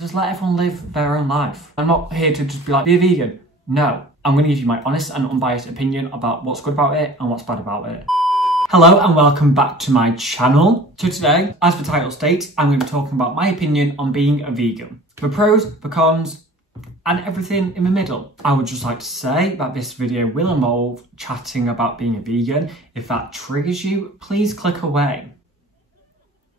Just let everyone live their own life. I'm not here to just be like, be a vegan. No, I'm going to give you my honest and unbiased opinion about what's good about it and what's bad about it. Hello and welcome back to my channel. So today, as the title states, I'm going to be talking about my opinion on being a vegan. The pros, the cons, and everything in the middle. I would just like to say that this video will involve chatting about being a vegan. If that triggers you, please click away.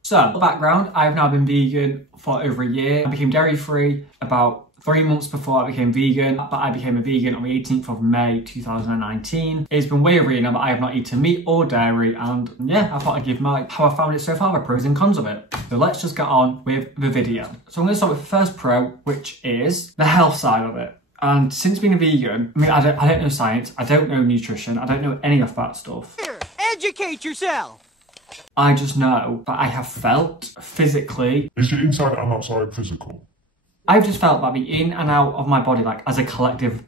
So, background, I've now been vegan for over a year. I became dairy-free about 3 months before I became vegan, but I became a vegan on the 18th of May 2019. It's been way over a year now, but I have not eaten meat or dairy, and yeah, I thought I'd give how I found it so far, the pros and cons of it. So let's just get on with the video. So I'm going to start with the first pro, which is the health side of it. And since being a vegan, I mean, I don't know science, I don't know nutrition, I don't know any of that stuff. Here, educate yourself! I just know that I have felt physically... Is your inside and outside physical? I've just felt that the in and out of my body, like as a collective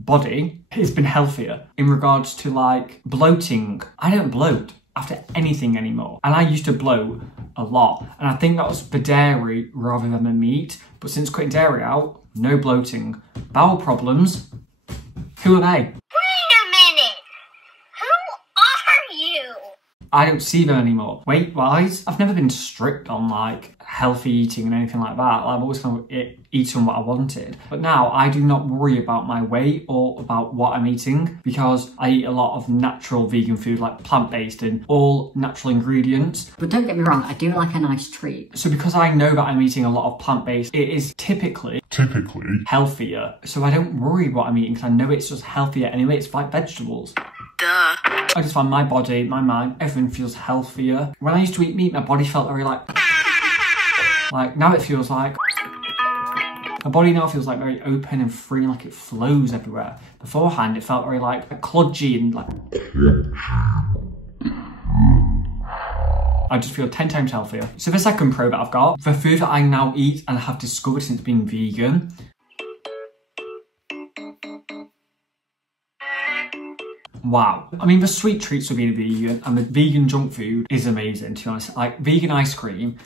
body, has been healthier. In regards to like bloating, I don't bloat after anything anymore. And I used to bloat a lot. And I think that was the dairy rather than the meat. But since quitting dairy out, no bloating. Bowel problems, who are they? I don't see them anymore. Weight-wise, I've never been strict on like healthy eating and anything like that. I've always kind of eaten what I wanted. But now I do not worry about my weight or about what I'm eating because I eat a lot of natural vegan food, like plant-based and all natural ingredients. But don't get me wrong, I do like a nice treat. So because I know that I'm eating a lot of plant-based, it is typically healthier. So I don't worry what I'm eating because I know it's just healthier anyway. It's like vegetables. Duh. I just find my body, my mind, everything feels healthier. When I used to eat meat, my body felt very like now it feels like, my body now feels like very open and free, like it flows everywhere. Beforehand, it felt very like kludgy and like, I just feel 10 times healthier. So the second pro that I've got, the food that I now eat and have discovered since being vegan, wow. I mean, the sweet treats for being a vegan and the vegan junk food is amazing, to be honest. Like, vegan ice cream,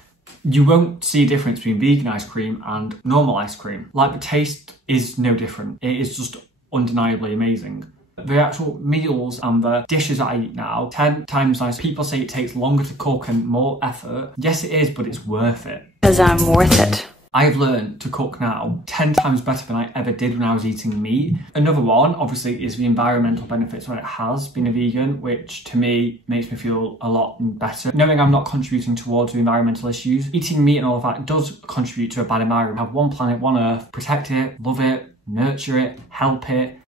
you won't see a difference between vegan ice cream and normal ice cream. Like, the taste is no different. It is just undeniably amazing. The actual meals and the dishes that I eat now, 10 times nicer. People say it takes longer to cook and more effort. Yes, it is, but it's worth it. Because I'm worth it. I've learned to cook now 10 times better than I ever did when I was eating meat. Another one, obviously, is the environmental benefits that it has being a vegan, which to me makes me feel a lot better. Knowing I'm not contributing towards the environmental issues, eating meat and all of that does contribute to a bad environment. Have one planet, one earth, protect it, love it, nurture it, help it.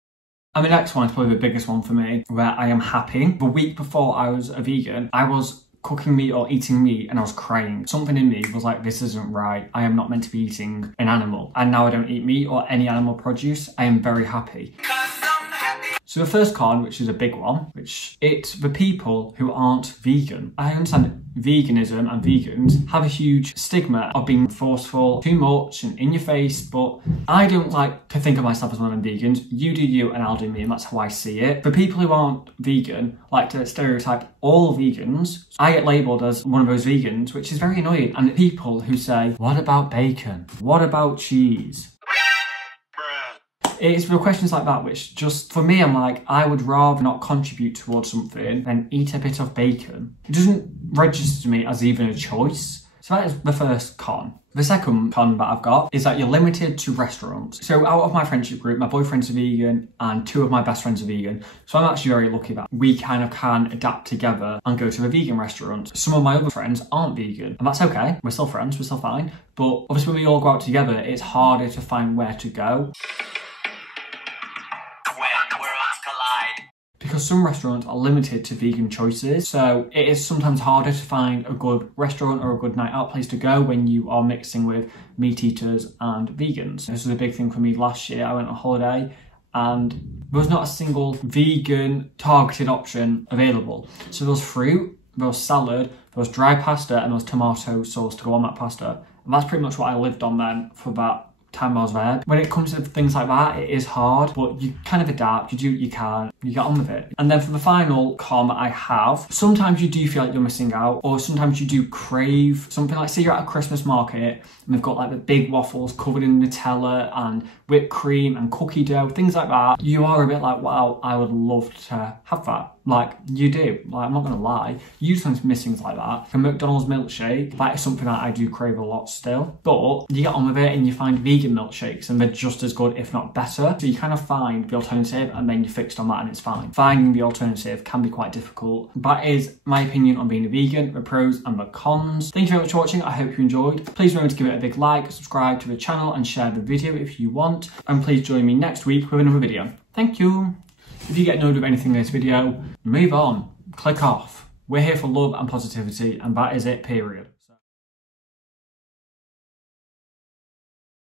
And the next one is probably the biggest one for me, where I am happy. The week before I was a vegan, I was cooking meat or eating meat and I was crying. Something in me was like, this isn't right. I am not meant to be eating an animal. And now I don't eat meat or any animal produce. I am very happy. So the first con, which is a big one, which it's the people who aren't vegan. I understand veganism and vegans have a huge stigma of being forceful, too much and in your face, but I don't like to think of myself as one of them vegans. You do you and I'll do me, and that's how I see it. For people who aren't vegan, like to stereotype all vegans, I get labelled as one of those vegans, which is very annoying. And people who say, what about bacon? What about cheese? It's the questions like that which just, for me, I'm like, I would rather not contribute towards something than eat a bit of bacon. It doesn't register to me as even a choice. So that is the first con. The second con that I've got is that you're limited to restaurants. So out of my friendship group, my boyfriend's a vegan and 2 of my best friends are vegan. So I'm actually very lucky that we kind of can adapt together and go to a vegan restaurant. Some of my other friends aren't vegan, and that's okay. We're still friends, we're still fine. But obviously when we all go out together, it's harder to find where to go. Because some restaurants are limited to vegan choices, so it is sometimes harder to find a good restaurant or a good night out place to go when you are mixing with meat eaters and vegans. This was a big thing for me last year. I went on holiday and there was not a single vegan targeted option available. So there was fruit, there was salad, there was dry pasta, and there was tomato sauce to go on that pasta. And that's pretty much what I lived on then for that 10 miles ahead. When it comes to things like that, it is hard, but you kind of adapt, you do what you can, you get on with it. And then for the final comment I have, sometimes you do feel like you're missing out, or sometimes you do crave something like, say you're at a Christmas market and they've got like the big waffles covered in Nutella and whipped cream and cookie dough, things like that. You are a bit like, wow, I would love to have that. Like, you do. Like, I'm not gonna lie. You sometimes miss things like that. A McDonald's milkshake, that is something that I do crave a lot still. But you get on with it and you find vegan milkshakes and they're just as good, if not better. So you kind of find the alternative and then you're fixed on that and it's fine. Finding the alternative can be quite difficult. That is my opinion on being a vegan, the pros and the cons. Thank you very much for watching. I hope you enjoyed. Please remember to give it a big like, subscribe to the channel and share the video if you want. And please join me next week with another video. Thank you. If you get annoyed with anything in this video, move on, click off. We're here for love and positivity, and that is it, period.